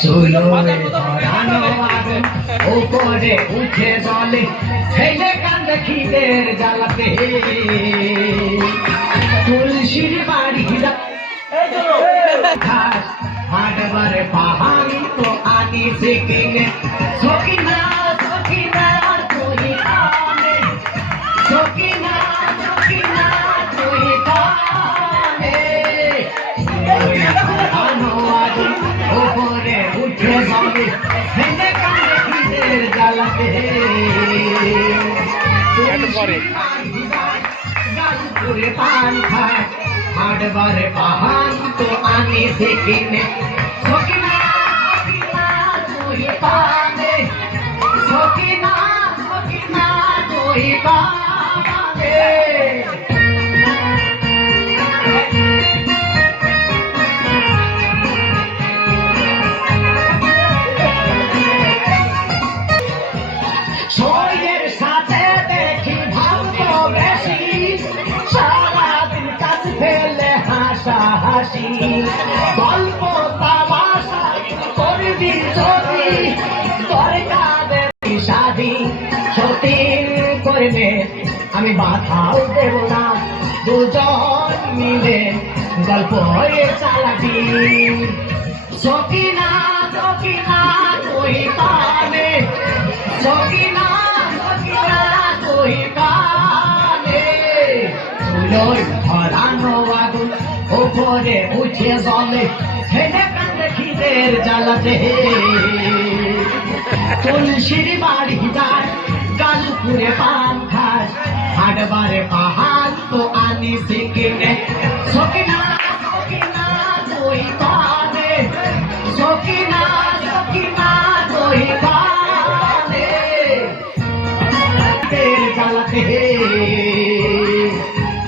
চুলো ধরানো আগুন উপরে উঠে জলে ছেলে কান্দে খিদের জ্বালাতে তুলসীর বাড়ি হাটবারে পাহাড়ি তো আনি সিকিনে সকিনা সকিনা তুই কানে সকিনা সকিনা তুই কানে ধরানো আগুন উপরে উঠে জলে ছেলে কান্দে খিদের জ্বালাতে গালপুরে পান খায় হাটবারে পাহান তো আনি সিকিনে সকিনা সকিনা তুই কানে সকিনা সকিনা তুই কানে শরীরের সাথে দেখি ভাবতো বেশি সারাদিন কাজ ফেলে হাসাহাসি গল্প তামাশা করবি যদি দরকারে সাধি সতীন করবে আমি বাধাও দেব না দুজন মিলে গল্প চালাবি সকিনা সকিনা তুই কানে সকিনা সকিনা তুই কানে চুলোয় ধরানো আগুন উপরে উঠে জলে ছেলে কান্দে খিদের জ্বালাতে তুলসীর বাড়ি যায় গালপুরে পান খায় হাটবারে পাহাড় তো আনি সিকিনে সকিনা সকিনা তুই কানে সকিনা সকিনা তুই কানে জ্বালাতে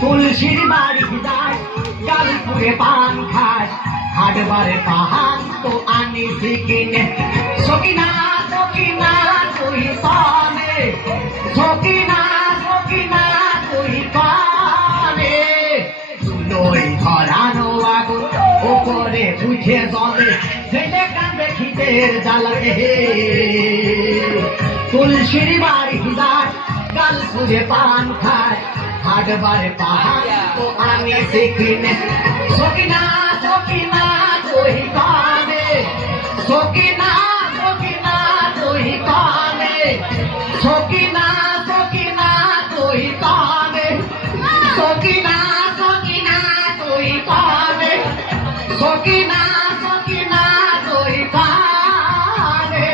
তুলসীর বাড়ি যায় গালপুরে পান খায় হাটবারে পাহাড় তো আনি সিকিনে সকিনা সকিনা তুই কানে সকিনা সকিনা তুই কানে চুলোয় ধরানো আগুন উপরে উঠে জলে ছেলে কান্দে খিদের জ্বালাতে তুলসীর বাড়ি যায় গালপুরে পান খায় হাটবারে পাহাড় তো আনি সিকিনে সকিনা সকিনা তুই কানে সকিনা সকিনা তুই কানে সকিনা সকিনা তুই কানে সকিনা সকিনা তুই কানে সকিনা সকিনা তুই কানে